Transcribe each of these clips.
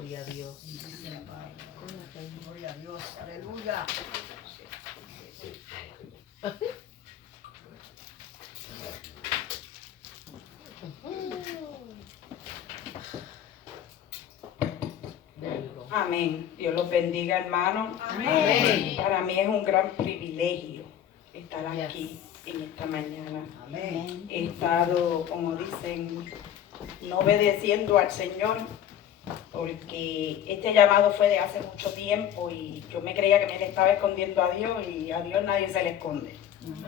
Gloria a Dios. Gloria a Dios. Aleluya. Amén. Dios los bendiga, hermano. Amén. Para mí es un gran privilegio estar aquí en esta mañana. Amén. He estado, como dicen, no obedeciendo al Señor, porque este llamado fue de hace mucho tiempo y yo me creía que me le estaba escondiendo a Dios, y a Dios nadie se le esconde.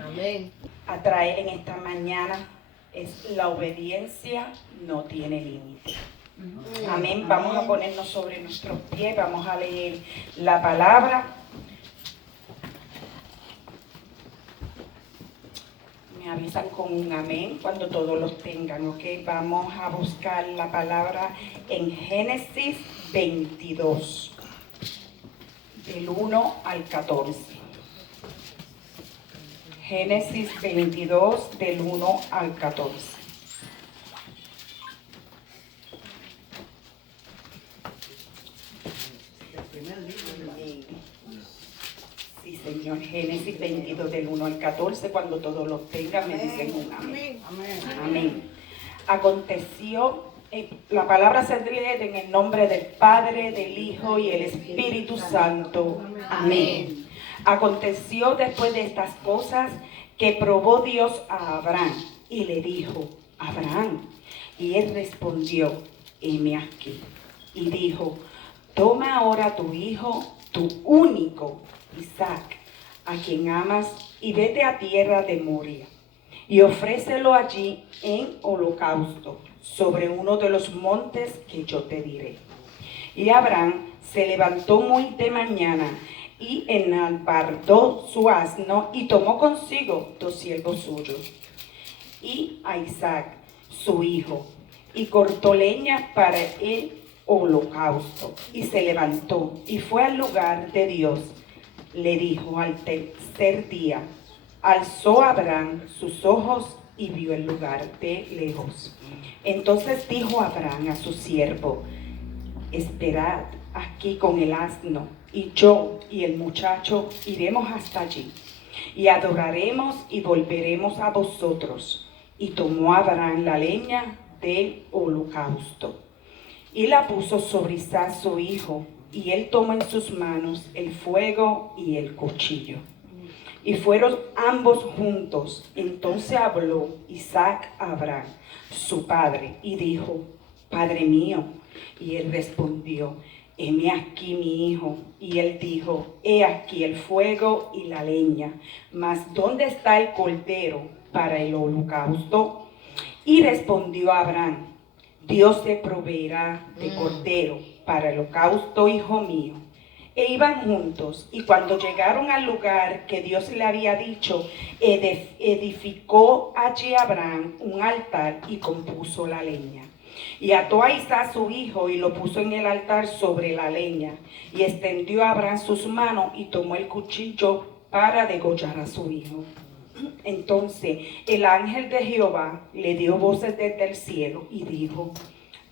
Amén. A traer en esta mañana es la obediencia no tiene límite. Amén. Vamos a ponernos sobre nuestros pies, vamos a leer la palabra. Me avisan con un amén cuando todos los tengan, ¿ok? Vamos a buscar la palabra en Génesis 22, del 1 al 14. Génesis 22, del 1 al 14. Sí, Señor. Génesis 22, del 1 al 14. Cuando todos los tengan, me dicen un amén. Amén. Aconteció, la palabra se lee en el nombre del Padre, del Hijo y el Espíritu Santo. Amén. Aconteció después de estas cosas que probó Dios a Abraham y le dijo: Abraham. Y él respondió: heme aquí. Y dijo: toma ahora tu hijo, tu único, Isaac, a quien amas, y vete a tierra de Moria, y ofrécelo allí en holocausto, sobre uno de los montes que yo te diré. Y Abraham se levantó muy de mañana, y enalbardó su asno, y tomó consigo 2 siervos suyos, y a Isaac, su hijo, y cortó leña para el holocausto, y se levantó, y fue al lugar de Dios. Le dijo al tercer día. Alzó Abraham sus ojos y vio el lugar de lejos. Entonces dijo Abraham a su siervo: esperad aquí con el asno, y yo y el muchacho iremos hasta allí, y adoraremos y volveremos a vosotros. Y tomó Abraham la leña del holocausto, y la puso sobre Isaac su hijo, y él tomó en sus manos el fuego y el cuchillo. Y fueron ambos juntos. Entonces habló Isaac a Abraham, su padre, y dijo: Padre mío. Y él respondió: heme aquí mi hijo. Y él dijo: he aquí el fuego y la leña, mas ¿dónde está el cordero para el holocausto? Y respondió Abraham: Dios te proveerá de cordero para el holocausto, hijo mío. E iban juntos, y cuando llegaron al lugar que Dios le había dicho, edificó allí Abraham un altar y compuso la leña. Y ató a Isaac su hijo y lo puso en el altar sobre la leña. Y extendió a Abraham sus manos y tomó el cuchillo para degollar a su hijo. Entonces el ángel de Jehová le dio voces desde el cielo y dijo: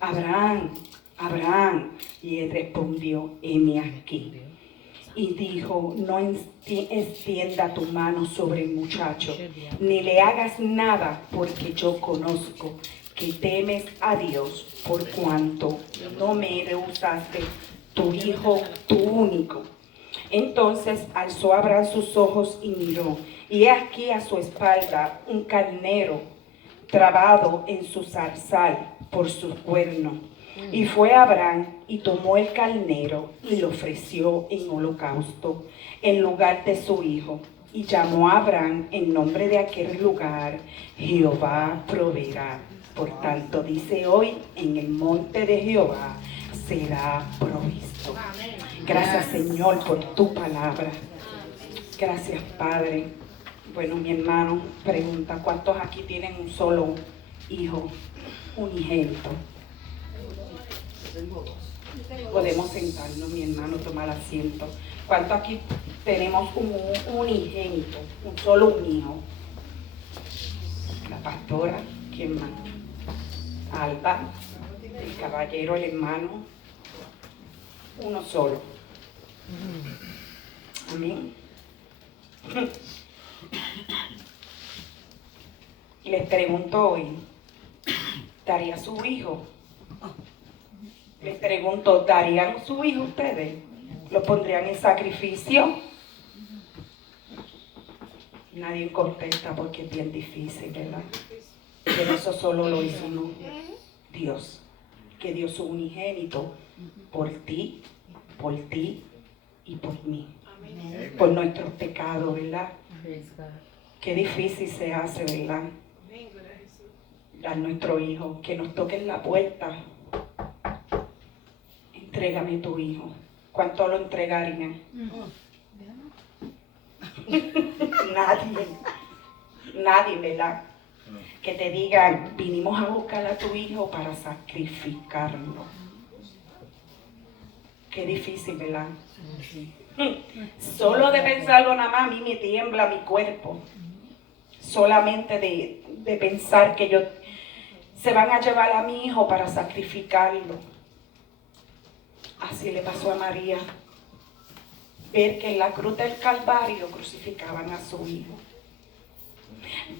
Abraham, Abraham. Y él respondió: heme aquí. Y dijo: no extienda tu mano sobre el muchacho, ni le hagas nada, porque yo conozco que temes a Dios, por cuanto no me rehusaste tu hijo, tu único. Entonces alzó Abraham sus ojos y miró, y he aquí a su espalda un carnero trabado en su zarzal por su cuerno. Y fue Abraham y tomó el carnero y lo ofreció en holocausto en lugar de su hijo. Y llamó a Abraham en nombre de aquel lugar: Jehová proveerá. Por tanto dice hoy: en el monte de Jehová será provisto. Gracias, Señor, por tu palabra. Gracias, Padre. Bueno, mi hermano pregunta: ¿cuántos aquí tienen un solo hijo unigénito? Podemos sentarnos, mi hermano, tomar asiento. ¿Cuántos aquí tenemos un unigénito, solo un hijo? La pastora, ¿quién más? Alba, el caballero, el hermano. uno solo. Amén. Les pregunto hoy, ¿daría su hijo? Les pregunto, ¿darían su hijo ustedes? ¿Lo pondrían en sacrificio? Nadie contesta porque es bien difícil, ¿verdad? Pero eso solo lo hizo Dios, que dio su unigénito por ti y por mí. Por nuestros pecados, ¿verdad? Qué difícil se hace, ¿verdad? Dar nuestro hijo, que nos toque en la puerta. Entrégame tu hijo. ¿Cuánto lo entregarían? Nadie, ¿verdad? Que te digan, vinimos a buscar a tu hijo para sacrificarlo. Qué difícil, ¿verdad? Solo de pensarlo nada más, a mí me tiembla mi cuerpo. Solamente de pensar que se van a llevar a mi hijo para sacrificarlo. Así le pasó a María. Ver que en la cruz del Calvario crucificaban a su hijo.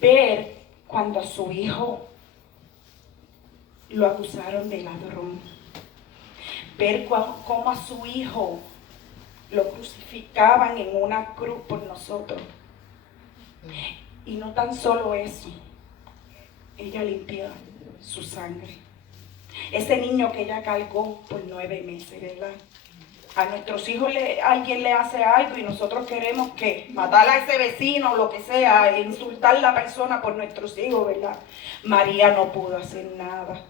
Ver cuando a su hijo lo acusaron de ladrón. Ver cómo a su hijo lo crucificaban en una cruz por nosotros. Y no tan solo eso, ella limpió su sangre. Ese niño que ella cargó por 9 meses, ¿verdad? A nuestros hijos alguien le hace algo y nosotros queremos que matar a ese vecino o lo que sea, insultar a la persona por nuestros hijos, ¿verdad? María no pudo hacer nada.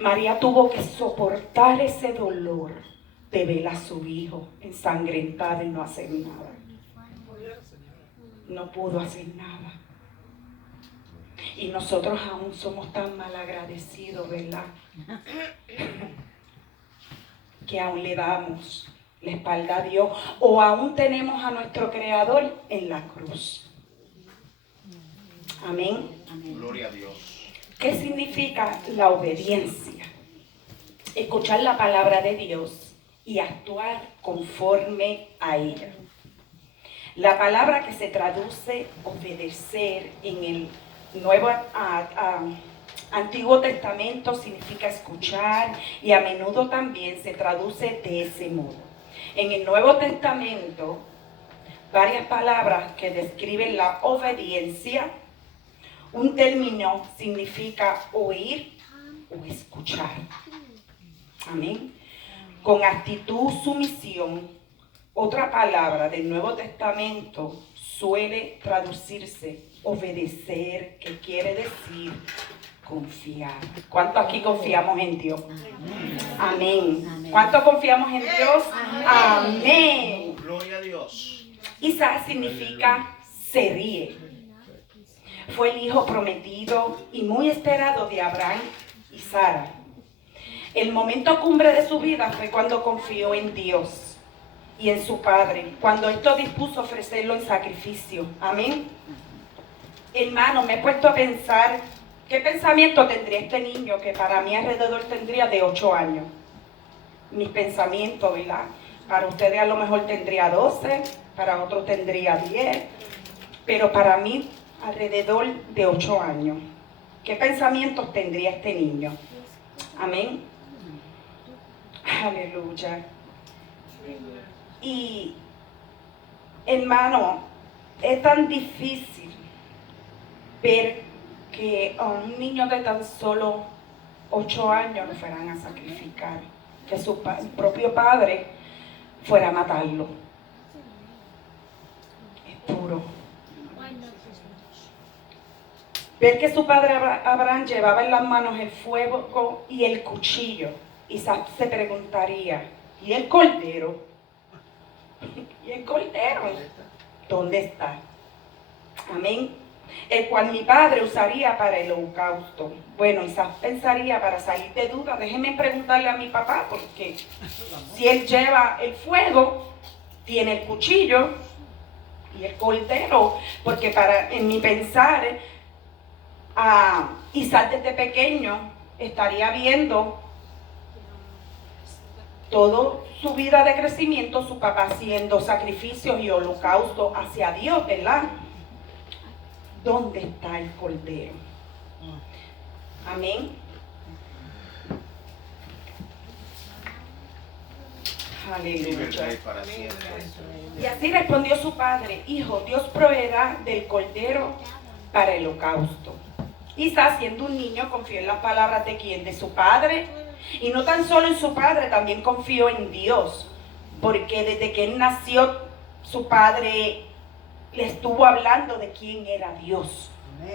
María tuvo que soportar ese dolor de ver a su hijo ensangrentado y no hacer nada. No pudo hacer nada. Y nosotros aún somos tan malagradecidos, ¿verdad? Que aún le damos la espalda a Dios o aún tenemos a nuestro Creador en la cruz. Amén. Gloria a Dios. ¿Qué significa la obediencia? Escuchar la palabra de Dios y actuar conforme a ella. La palabra que se traduce obedecer en el Antiguo Testamento significa escuchar y a menudo también se traduce de ese modo. En el Nuevo Testamento, varias palabras que describen la obediencia. Un término significa oír o escuchar. Amén. Con actitud, sumisión. Otra palabra del Nuevo Testamento suele traducirse obedecer, que quiere decir confiar. ¿Cuántos aquí confiamos en Dios? Amén. ¿Cuántos confiamos en Dios? Amén. Gloria a Dios. Isaac significa se ríe. Fue el hijo prometido y muy esperado de Abraham y Sara. El momento cumbre de su vida fue cuando confió en Dios y en su padre, cuando esto dispuso ofrecerlo en sacrificio. Amén. Hermano, me he puesto a pensar, ¿qué pensamiento tendría este niño que para mí alrededor tendría de 8 años? Mis pensamientos, ¿verdad? Para ustedes a lo mejor tendría 12, para otros tendría 10, pero para mí alrededor de 8 años. ¿Qué pensamientos tendría este niño? Amén. Aleluya. Y, hermano, es tan difícil ver que a un niño de tan solo 8 años lo fueran a sacrificar, que su propio padre fuera a matarlo. Es puro. Ver que su padre Abraham llevaba en las manos el fuego y el cuchillo. Isaac se preguntaría, ¿y el cordero? ¿Y el cordero? ¿Dónde está? Amén. El cual mi padre usaría para el holocausto. Bueno, Isaac pensaría, para salir de duda, déjeme preguntarle a mi papá, porque si él lleva el fuego, tiene el cuchillo y el cordero, porque en mi pensar, Isaac desde pequeño estaría viendo toda su vida de crecimiento, su papá haciendo sacrificios y holocaustos hacia Dios, ¿verdad? ¿Dónde está el cordero? Amén. Vive el Aleluya. Rey para siempre. Y así respondió su padre: hijo, Dios proveerá del cordero para el holocausto. Isaac, siendo un niño, confió en las palabras de quién, de su padre. Y no tan solo en su padre, también confió en Dios, porque desde que él nació, su padre le estuvo hablando de quién era Dios,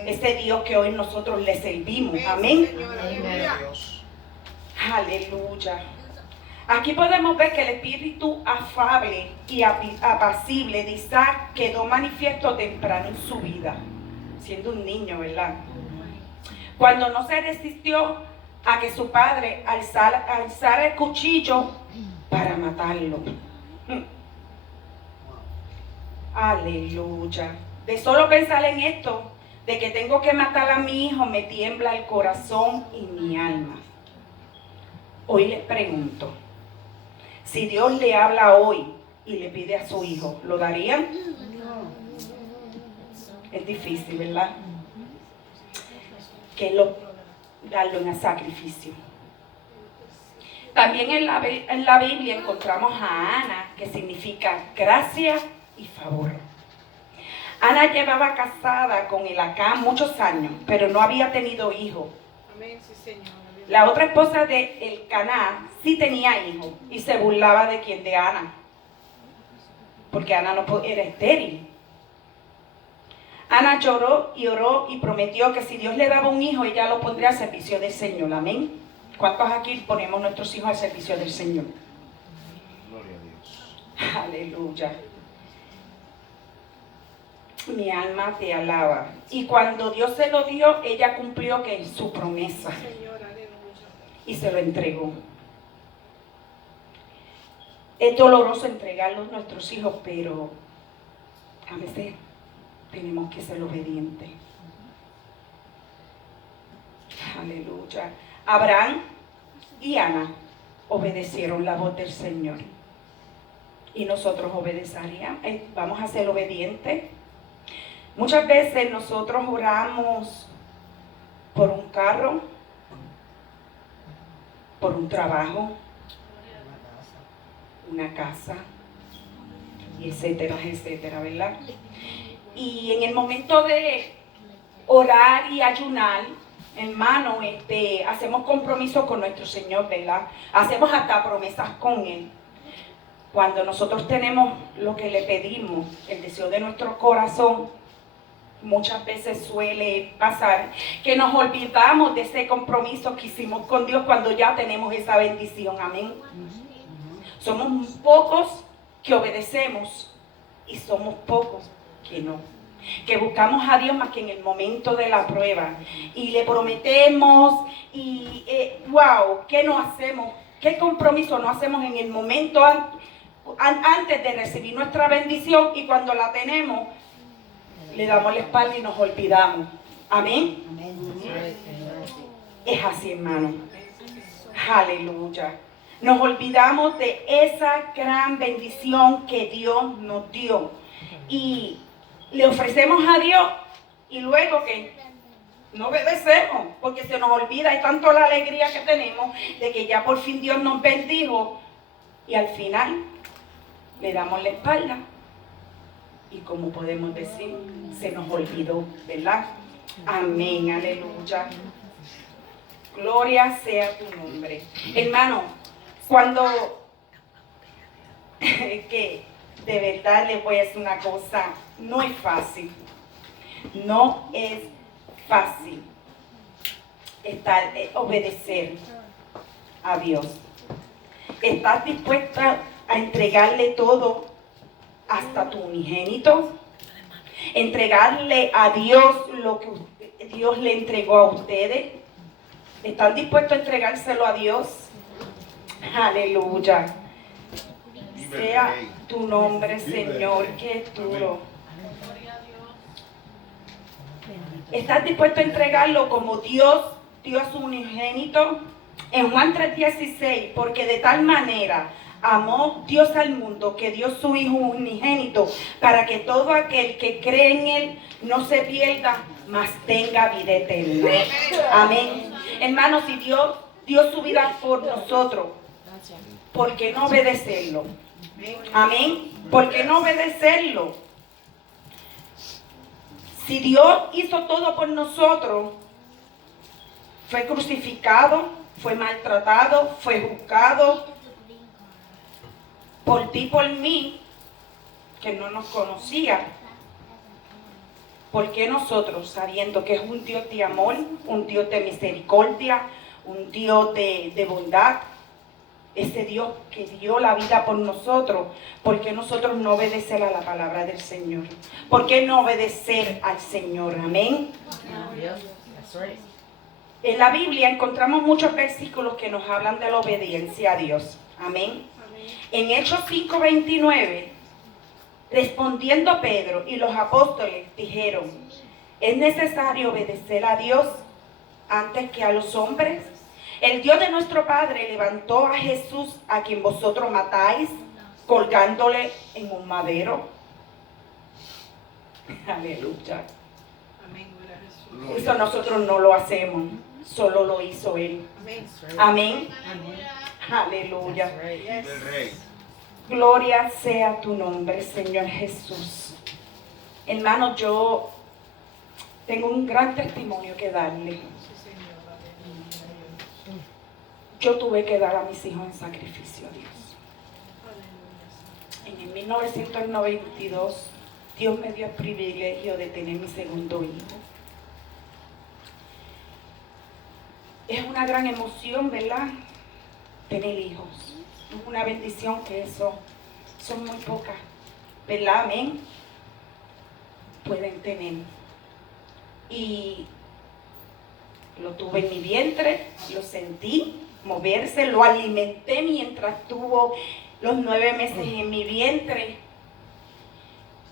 ese Dios que hoy nosotros le servimos. Amén. Gloria a Dios. Aleluya. Aquí podemos ver que el espíritu afable y apacible de Isaac quedó manifiesto temprano en su vida, siendo un niño, ¿verdad? Cuando no se resistió a que su padre alzara el cuchillo para matarlo. Aleluya. De solo pensar en esto, de que tengo que matar a mi hijo, me tiembla el corazón y mi alma. Hoy les pregunto, si Dios le habla hoy y le pide a su hijo, ¿lo darían? Es difícil, ¿verdad? Darlo en el sacrificio. También en la Biblia encontramos a Ana, que significa gracia y favor. Ana llevaba casada con Elacán muchos años, pero no había tenido hijo. Amén, sí, Señor. La otra esposa de Elcaná sí tenía hijos y se burlaba de quién, de Ana, porque Ana era estéril. Ana lloró y oró y prometió que si Dios le daba un hijo, ella lo pondría al servicio del Señor. Amén. ¿Cuántos aquí ponemos nuestros hijos al servicio del Señor? Gloria a Dios. Aleluya. Mi alma te alaba. Y cuando Dios se lo dio, ella cumplió que su promesa. Señor, aleluya. Y se lo entregó. Es doloroso entregarlos a nuestros hijos, pero a veces tenemos que ser obedientes. Aleluya. Abraham y Ana obedecieron la voz del Señor. Y nosotros obedeceríamos. Vamos a ser obedientes. Muchas veces nosotros oramos por un carro, por un trabajo, una casa, y etcétera, etcétera, ¿verdad? Y en el momento de orar y ayunar, hermano, hacemos compromiso con nuestro Señor, ¿verdad? Hacemos hasta promesas con Él. Cuando nosotros tenemos lo que le pedimos, el deseo de nuestro corazón, muchas veces suele pasar que nos olvidamos de ese compromiso que hicimos con Dios cuando ya tenemos esa bendición. Amén. Somos pocos que obedecemos y somos pocos que no. Que buscamos a Dios más que en el momento de la prueba. Y le prometemos y wow, ¿qué no hacemos? ¿Qué compromiso no hacemos en el momento antes de recibir nuestra bendición? Y cuando la tenemos, le damos la espalda y nos olvidamos. Amén. Es así, hermano. Aleluya. Nos olvidamos de esa gran bendición que Dios nos dio. Y le ofrecemos a Dios y luego que no obedecemos, porque se nos olvida, y tanto la alegría que tenemos de que ya por fin Dios nos bendijo, y al final le damos la espalda y, como podemos decir, se nos olvidó, ¿verdad? Amén, aleluya. Gloria sea tu nombre. Hermano, cuando que de verdad les voy a decir una cosa, no es fácil. No es fácil obedecer a Dios. ¿Estás dispuesta a entregarle todo, hasta tu unigénito? Entregarle a Dios lo que Dios le entregó a ustedes. ¿Están dispuestos a entregárselo a Dios? Aleluya. Sea tu nombre, Señor, que es duro. ¿Estás dispuesto a entregarlo como Dios dio a su unigénito? En Juan 3:16, porque de tal manera amó Dios al mundo que dio su Hijo unigénito para que todo aquel que cree en Él no se pierda, mas tenga vida eterna. Amén. Hermanos, si Dios dio su vida por nosotros, ¿por qué no obedecerlo? Amén. ¿Por qué no obedecerlo? Si Dios hizo todo por nosotros, fue crucificado, fue maltratado, fue juzgado por ti, por mí, que no nos conocía. ¿Por qué nosotros, sabiendo que es un Dios de amor, un Dios de misericordia, un Dios de bondad, ese Dios que dio la vida por nosotros, por qué nosotros no obedecer a la palabra del Señor? ¿Por qué no obedecer al Señor? Amén. En la Biblia encontramos muchos versículos que nos hablan de la obediencia a Dios. Amén. En Hechos 5:29, respondiendo Pedro y los apóstoles dijeron: ¿es necesario obedecer a Dios antes que a los hombres? El Dios de nuestro Padre levantó a Jesús, a quien vosotros matáis, colgándole en un madero. Aleluya. Amén, gloria a Jesús. Eso nosotros no lo hacemos, solo lo hizo Él. Amén. Amén. Aleluya. Del Rey. Gloria sea tu nombre, Señor Jesús. Hermano, yo tengo un gran testimonio que darle. Sí, Señor. Aleluya. Yo tuve que dar a mis hijos en sacrificio a Dios. Aleluya. En el 1992, Dios me dio el privilegio de tener mi segundo hijo. Es una gran emoción, ¿verdad? Tener hijos. Es una bendición que eso son muy pocas, ¿verdad? Amén. Pueden tener. Y lo tuve en mi vientre, lo sentí moverse, lo alimenté mientras tuvo los 9 meses en mi vientre.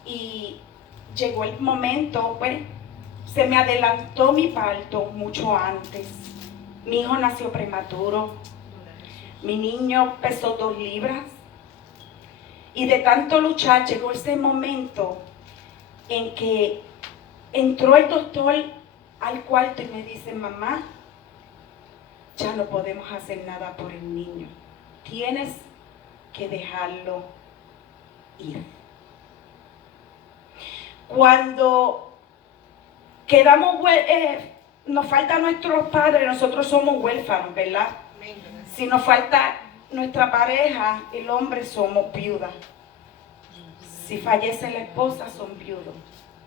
Y llegó el momento, pues, se me adelantó mi parto mucho antes. Mi hijo nació prematuro. Mi niño pesó 2 libras. Y de tanto luchar llegó ese momento en que entró el doctor al cuarto y me dice: mamá, ya no podemos hacer nada por el niño. Tienes que dejarlo ir. Cuando quedamos, nos falta nuestros padres, nosotros somos huérfanos, ¿verdad? Amén, gloria a Jesús. Si nos falta nuestra pareja, el hombre, somos viudas. Si fallece la esposa, son viudos.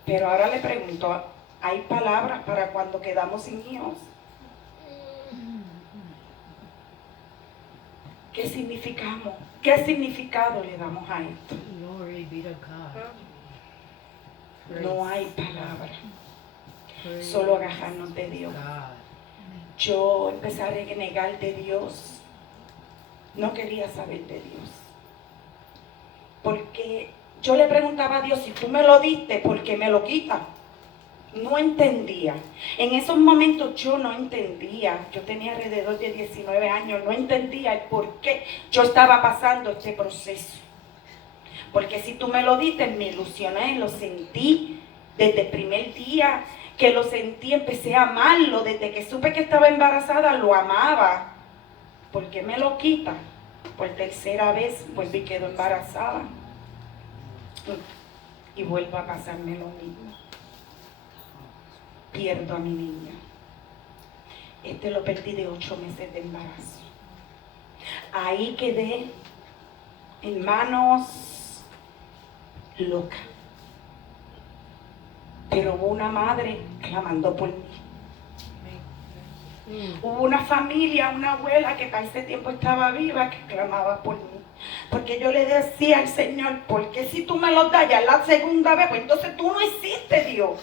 Pero ahora le pregunto, ¿hay palabras para cuando quedamos sin hijos? ¿Qué significamos? ¿Qué significado le damos a esto? Glory be to God. No hay palabra, Praise solo agarrarnos de Dios. God. Yo empecé a renegar de Dios. No quería saber de Dios. Porque yo le preguntaba a Dios: si tú me lo diste, ¿por qué me lo quitas? No entendía. En esos momentos yo no entendía. Yo tenía alrededor de 19 años. No entendía el por qué yo estaba pasando este proceso. Porque si tú me lo diste, me ilusioné, lo sentí desde el primer día que lo sentí, empecé a amarlo. Desde que supe que estaba embarazada, lo amaba. ¿Por qué me lo quita? Por tercera vez vuelvo y quedo embarazada. Y vuelvo a pasarme lo mismo. Pierdo a mi niña. Este lo perdí de 8 meses de embarazo. Ahí quedé, hermanos, loca. Pero hubo una madre clamando por mí. Hubo una familia, una abuela que para ese tiempo estaba viva, que clamaba por mí. Porque yo le decía al Señor: ¿por qué si tú me lo das ya la segunda vez? Pues entonces tú no hiciste, Dios.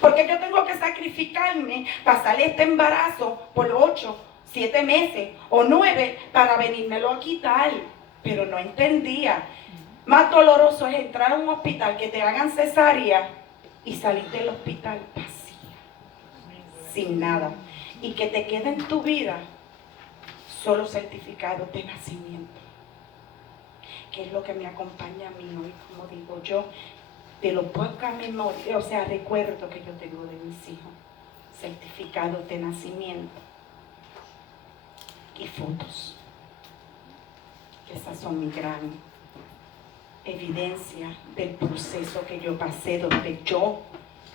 Porque yo tengo que sacrificarme, pasar este embarazo por 8, 7 meses o 9 para venírmelo a quitar. Pero no entendía. Más doloroso es entrar a un hospital, que te hagan cesárea y salir del hospital vacía, sin nada. Y que te quede en tu vida solo certificados de nacimiento. Que es lo que me acompaña a mí hoy, como digo yo, de lo poca memoria, o sea, recuerdo que yo tengo de mis hijos, certificados de nacimiento y fotos. Esas son mi gran evidencia del proceso que yo pasé, donde yo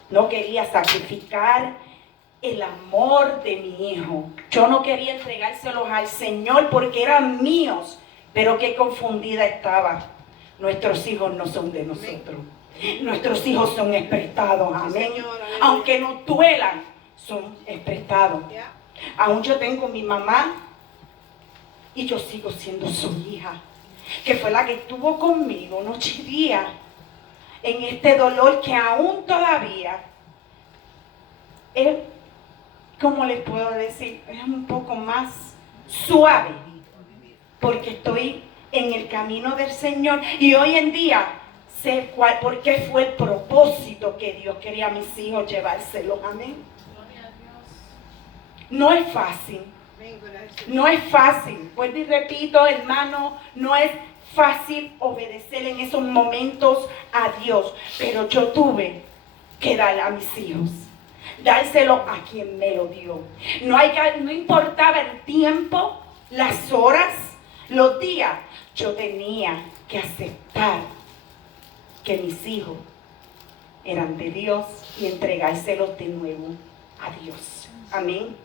no quería sacrificar el amor de mi hijo. Yo no quería entregárselos al Señor porque eran míos, pero qué confundida estaba. Nuestros hijos no son de nosotros. Nuestros hijos son prestados, amén. Aunque nos duelan, son prestados. Aún yo tengo mi mamá y yo sigo siendo su hija, que fue la que estuvo conmigo noche y día en este dolor que aún todavía es, ¿cómo les puedo decir? Es un poco más suave, porque estoy en el camino del Señor y hoy en día sé por qué fue el propósito que Dios quería a mis hijos llevárselos, amén. No es fácil. No es fácil, vuelvo y repito, hermano, no es fácil obedecer en esos momentos a Dios, pero yo tuve que darle a mis hijos, dárselo a quien me lo dio. No importaba el tiempo, las horas, los días, yo tenía que aceptar que mis hijos eran de Dios y entregárselos de nuevo a Dios. Amén.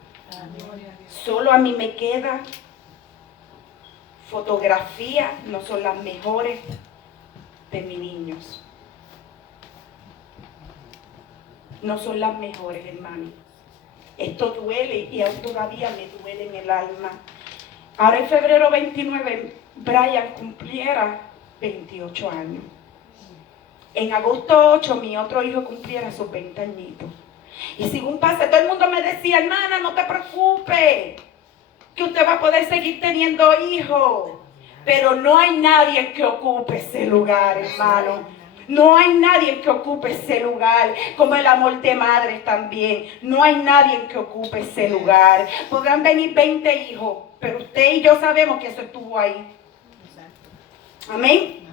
Solo a mí me queda fotografías, no son las mejores de mis niños. No son las mejores, hermano. Esto duele y aún todavía me duele en el alma. Ahora en febrero 29, Brian cumpliera 28 años. En agosto 8, mi otro hijo cumpliera sus 20 añitos. Y según pasa, todo el mundo me decía, hermana, no te preocupes, que usted va a poder seguir teniendo hijos. Pero no hay nadie que ocupe ese lugar, hermano. No hay nadie que ocupe ese lugar, como el amor de madres también. No hay nadie que ocupe ese lugar. Podrán venir 20 hijos, pero usted y yo sabemos que eso estuvo ahí. Amén.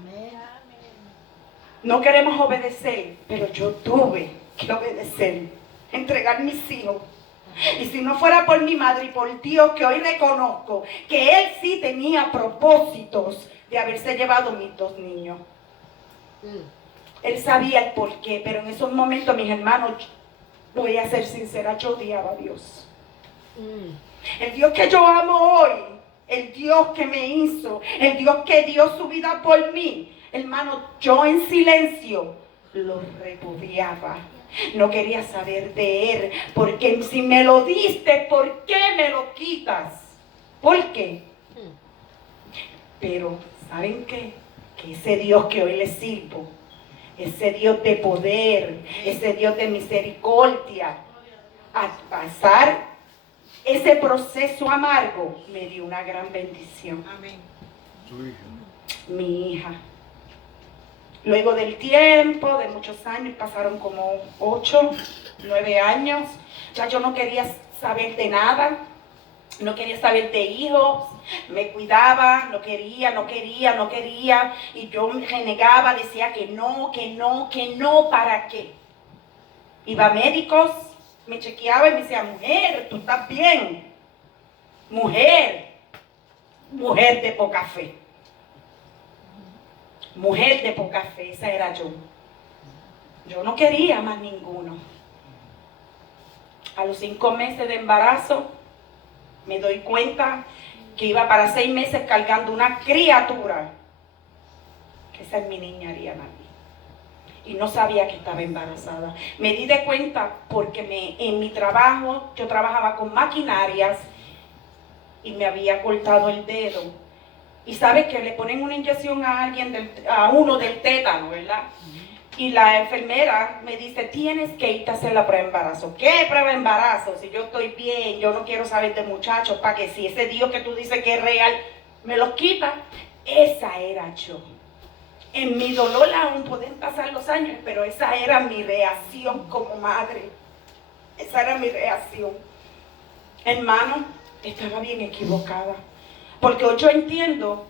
No queremos obedecer, pero yo tuve que obedecer. Entregar mis hijos. Y si no fuera por mi madre y por Dios, que hoy reconozco que Él sí tenía propósitos de haberse llevado mis 2 niños. Él sabía el porqué, pero en esos momentos, mis hermanos, voy a ser sincera, yo odiaba a Dios. El Dios que yo amo hoy, el Dios que me hizo, el Dios que dio su vida por mí, hermano, yo en silencio lo repudiaba. No quería saber de Él, porque si me lo diste, ¿por qué me lo quitas? ¿Por qué? Pero, ¿saben qué? Que ese Dios que hoy le sirvo, ese Dios de poder, ese Dios de misericordia, al pasar ese proceso amargo, me dio una gran bendición. Amén. Mi hija. Luego del tiempo, de muchos años, pasaron como 8, 9 años, ya yo no quería saber de nada, no quería saber de hijos, me cuidaba, no quería, y yo me renegaba, decía que no, ¿para qué? Iba a médicos, me chequeaba y me decía, mujer, tú estás bien, mujer de poca fe. Mujer de poca fe, esa era yo. Yo no quería más ninguno. A los 5 meses de embarazo, me doy cuenta que iba para 6 meses cargando una criatura. Que esa es mi niña Ariana. Y no sabía que estaba embarazada. Me di de cuenta porque en mi trabajo, yo trabajaba con maquinarias y me había cortado el dedo. Y sabes que le ponen una inyección a alguien, a uno del tétano, ¿verdad? Y la enfermera me dice, tienes que irte a hacer la prueba de embarazo. ¿Qué prueba de embarazo? Si yo estoy bien, yo no quiero saber de muchachos, para que si ese Dios que tú dices que es real, me los quita. Esa era yo. En mi dolor aún pueden pasar los años, pero esa era mi reacción como madre. Esa era mi reacción. Hermano, estaba bien equivocada. Porque hoy yo entiendo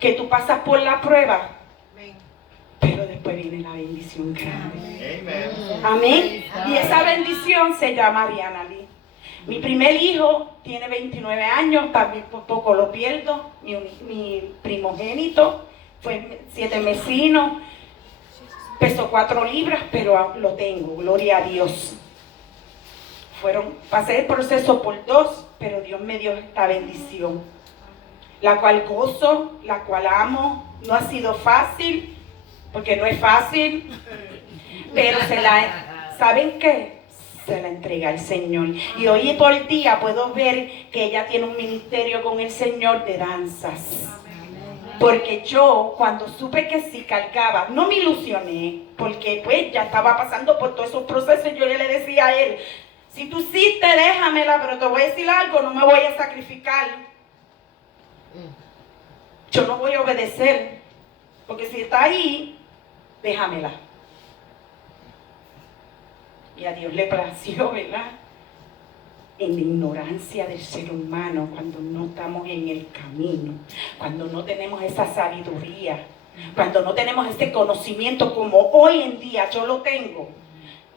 que tú pasas por la prueba, Amén. pero después viene la bendición grande. Amen. Amén. Y esa bendición se llama Ariana Lee. Mi primer hijo tiene 29 años, también por poco lo pierdo. Mi primogénito fue 7 mesino, pesó 4 libras, pero lo tengo, gloria a Dios. Pasé el proceso por 2, pero Dios me dio esta bendición, la cual gozo, la cual amo. No ha sido fácil, porque no es fácil, pero ¿saben qué? Se la entrega al Señor. Y hoy por día puedo ver que ella tiene un ministerio con el Señor de danzas. Porque yo, cuando supe que sí cargaba, no me ilusioné, porque pues ya estaba pasando por todos esos procesos. Yo le decía a él, si tú sí te déjamela, pero te voy a decir algo, no me voy a sacrificar. Yo no voy a obedecer, porque si está ahí, déjamela. Y a Dios le plació, ¿verdad? En la ignorancia del ser humano, cuando no estamos en el camino, cuando no tenemos esa sabiduría, cuando no tenemos ese conocimiento como hoy en día yo lo tengo,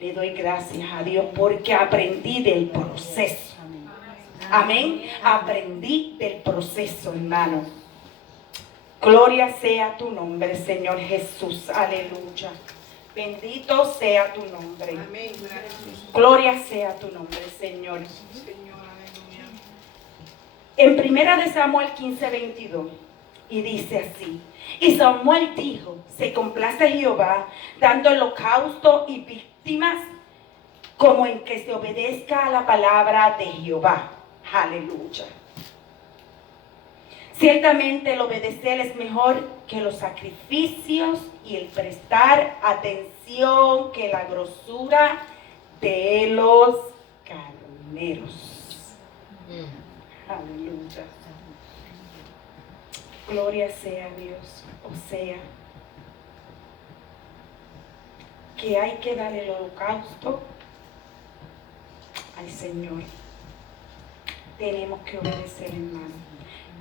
le doy gracias a Dios porque aprendí del proceso. Amén. Aprendí del proceso, hermano. Gloria sea tu nombre, Señor Jesús. Aleluya. Bendito sea tu nombre. Amén. Gracias, Gloria sea tu nombre, Señor. Señor. Aleluya. En 1 de Samuel 15:22, y dice así: y Samuel dijo, se complace Jehová dando holocausto y víctimas, como en que se obedezca a la palabra de Jehová. Aleluya. Ciertamente el obedecer es mejor que los sacrificios y el prestar atención que la grosura de los carneros. Aleluya. Gloria sea a Dios. O sea, que hay que dar el holocausto al Señor. Tenemos que obedecer, hermano.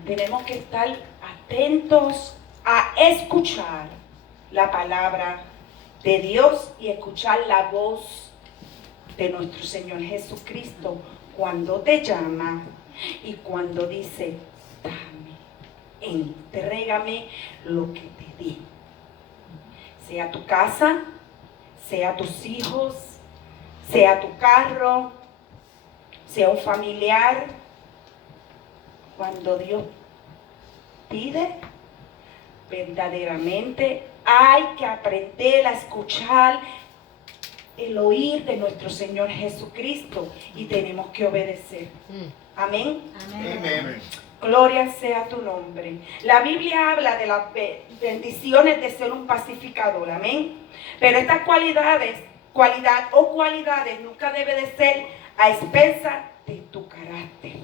Tenemos que estar atentos a escuchar la palabra de Dios y escuchar la voz de nuestro Señor Jesucristo cuando te llama y cuando dice, dame, entrégame lo que te di. Sea tu casa, sea tus hijos, sea tu carro, sea un familiar. Cuando Dios pide, verdaderamente hay que aprender a escuchar el oír de nuestro Señor Jesucristo y tenemos que obedecer. Amén. Amen. Gloria sea tu nombre. La Biblia habla de las bendiciones de ser un pacificador. Amén. Pero estas cualidades nunca debe de ser a expensas de tu carácter.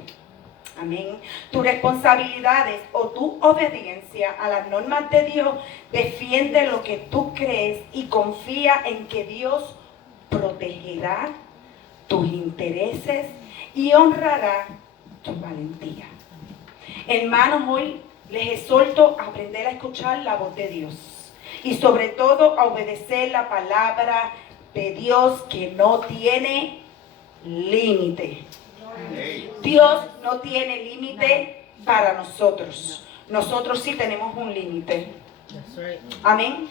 Amén. Tus responsabilidades o tu obediencia a las normas de Dios defiende lo que tú crees y confía en que Dios protegerá tus intereses y honrará tu valentía. Hermanos, hoy les exhorto a aprender a escuchar la voz de Dios y sobre todo a obedecer la palabra de Dios que no tiene límite. Dios no tiene límite para nosotros. Nosotros sí tenemos un límite. Amén.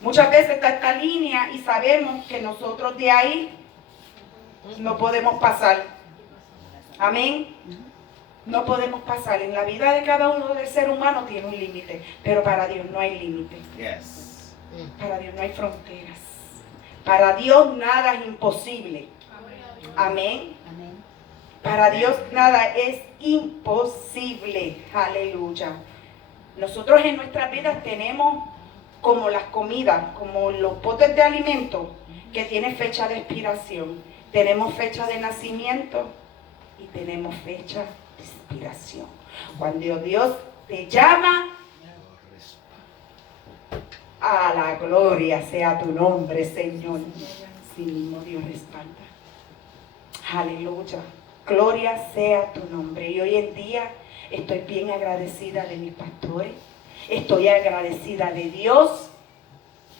Muchas veces está esta línea y sabemos que nosotros de ahí no podemos pasar. Amén. No podemos pasar. En la vida de cada uno del ser humano tiene un límite, pero para Dios no hay límite. Yes. Para Dios no hay fronteras. Para Dios nada es imposible. Amén. Para Dios nada es imposible. Aleluya. Nosotros en nuestras vidas tenemos como las comidas, como los potes de alimento que tienen fecha de expiración. Tenemos fecha de nacimiento y tenemos fecha de expiración. Cuando Dios te llama, a la gloria sea tu nombre, Señor. Sí mismo Dios respalda. Aleluya. Gloria sea tu nombre. Y hoy en día Estoy bien agradecida de mis pastores. Estoy agradecida de Dios.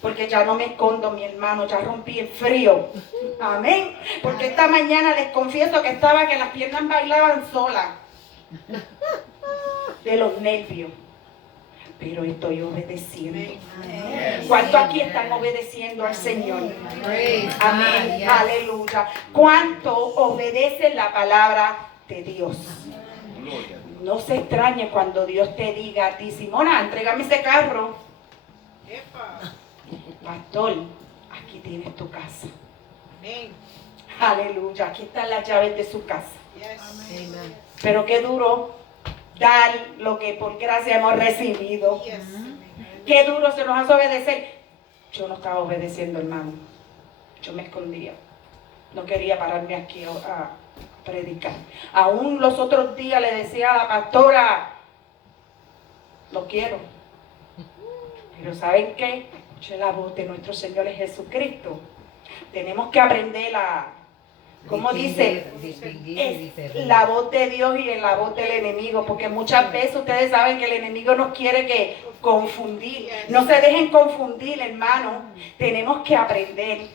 Porque ya no me escondo, mi hermano, ya rompí el frío. Amén. Porque esta mañana les confieso que las piernas bailaban solas. De los nervios. Pero estoy obedeciendo. ¿Cuántos aquí están obedeciendo al Señor? Praise Amén. God, yes. Aleluya. ¿Cuánto obedecen la palabra de Dios? Gloria a Dios. No se extrañe cuando Dios te diga a ti, Simona, entrégame ese carro. Epa. Pastor, aquí tienes tu casa. Amén. Aleluya. Aquí están las llaves de su casa. Yes. Amen. Pero qué duro dar lo que por gracia hemos recibido. Yes. Qué duro se nos hace obedecer. Yo no estaba obedeciendo, hermano. Yo me escondía. No quería pararme aquí a predicar. Aún los otros días le decía a la pastora, lo quiero. Pero ¿saben qué? Escuché la voz de nuestro Señor Jesucristo. Tenemos que aprender ¿cómo dice? Distinguir y Es discernir. la voz de Dios y la voz del enemigo, porque muchas veces ustedes saben que el enemigo nos quiere que confundir. No se dejen confundir, hermano. Tenemos que aprender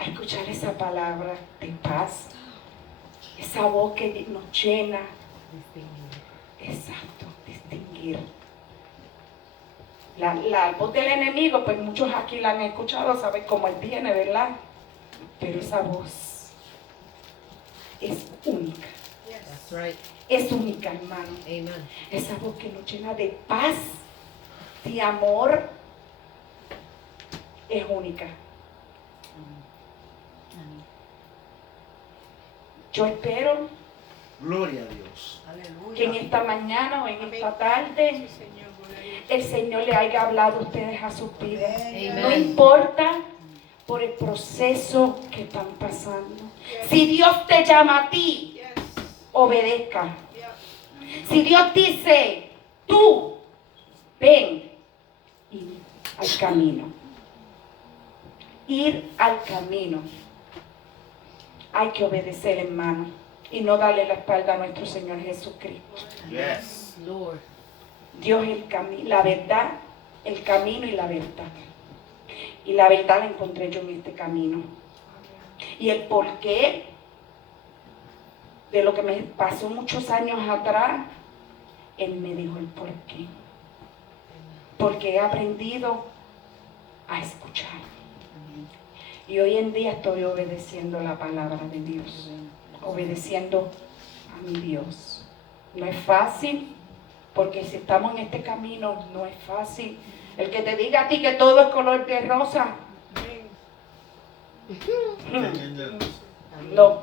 a escuchar esa palabra de paz, esa voz que nos llena. Distinguir. Exacto, distinguir. La voz del enemigo, pues muchos aquí la han escuchado, saben cómo él viene, ¿verdad? Pero esa voz es única. That's right. Es única, hermano. Amen. Esa voz que nos llena de paz, de amor, es única. Yo espero Gloria a Dios. que en esta mañana o en esta tarde Sí, Señor. Gloria a Dios. el Señor le haya hablado a ustedes a sus vidas. No Amen. importa por el proceso que están pasando. Si Dios te llama a ti, Yes. obedezca. Yeah. Si Dios dice, tú, ven, ir al camino. Ir al camino. Hay que obedecer, hermano, y no darle la espalda a nuestro Señor Jesucristo. Yes. Lord. Dios es el camino, la verdad, el camino y la verdad. Y la verdad la encontré yo en este camino. Y el porqué de lo que me pasó muchos años atrás, Él me dijo el porqué. Porque he aprendido a escuchar. Y hoy en día estoy obedeciendo la palabra de Dios. Obedeciendo a mi Dios. No es fácil, porque si estamos en este camino, no es fácil. El que te diga a ti que todo es color de rosa, Amén. no.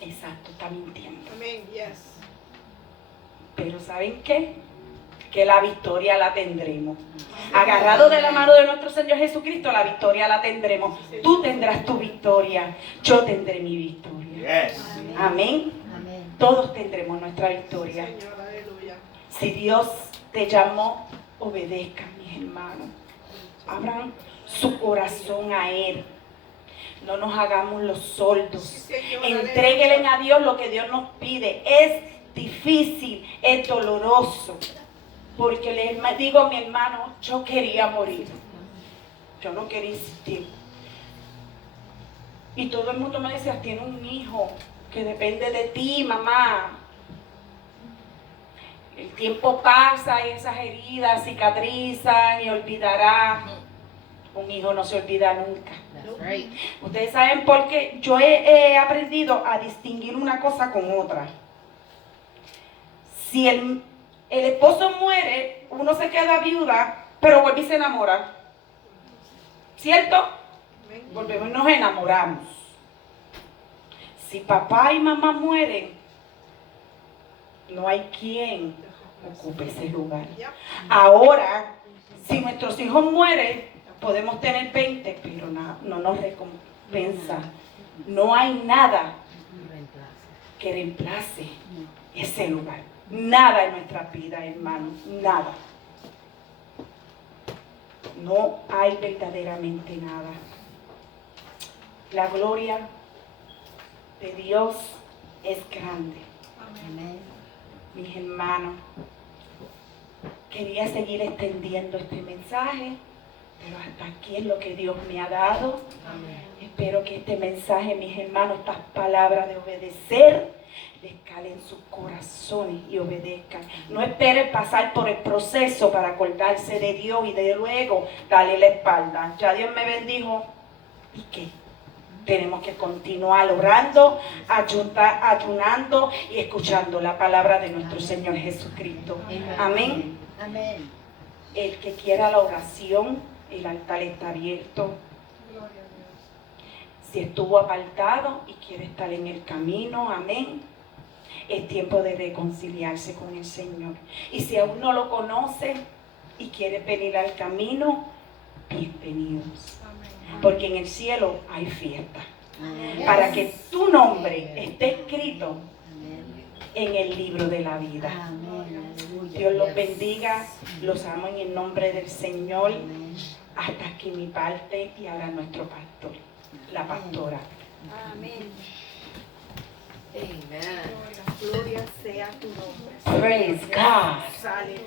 Exacto, está mintiendo. Amén. Yes. Pero ¿saben qué? Que la victoria la tendremos. Agarrado de la mano de nuestro Señor Jesucristo, la victoria la tendremos. Tú tendrás tu victoria, yo tendré mi victoria. Yes. Amén. Todos tendremos nuestra victoria. Señor, aleluya. Si Dios te llamó, obedezca, mis hermanos. Abran su corazón a Él. No nos hagamos los sordos. Sí, Señor, Entréguenle aleluya. a Dios lo que Dios nos pide. Es difícil, es doloroso. Porque le digo a mi hermano, yo quería morir. Yo no quería insistir. Y todo el mundo me decía, tiene un hijo que depende de ti, mamá. El tiempo pasa y esas heridas cicatrizan y olvidará. Un hijo no se olvida nunca. That's right. Ustedes saben por qué yo he aprendido a distinguir una cosa con otra. Si el esposo muere, uno se queda viuda, pero vuelve y se enamora. ¿Cierto? Amén. Volvemos y nos enamoramos. Si papá y mamá mueren, no hay quien ocupe ese lugar. Yeah. Ahora, si nuestros hijos mueren, podemos tener 20, pero no nos recompensa. No hay nada Reemplazo. que reemplace ese lugar. Nada en nuestra vida, hermano. Nada. No hay verdaderamente nada. La gloria de Dios es grande. mis hermanos. Quería seguir extendiendo este mensaje, pero hasta aquí es lo que Dios me ha dado. Espero que este mensaje, mis hermanos, estas palabras de obedecer, les calen sus corazones y obedezcan. No esperen pasar por el proceso para acordarse de Dios y de luego darle la espalda. Ya Dios me bendijo. ¿Y qué? Tenemos que continuar orando, ayunando y escuchando la palabra de nuestro Señor Jesucristo. Amén. Amén. El que quiera la oración, el altar está abierto. Gloria a Dios. Si estuvo apartado y quiere estar en el camino, amén. Es tiempo de reconciliarse con el Señor. Y si aún no lo conoce y quiere venir al camino, bienvenidos. Amén. Porque en el cielo hay fiesta. Amén. Para que tu nombre esté escrito Amén. en el libro de la vida. Amén. Aleluya. Dios los bendiga, los amo en el nombre del Señor. Amén. Hasta aquí mi parte y ahora nuestro pastor, la pastora. Amén. Amen. Gloria sea tu nombre. Praise God. Sale.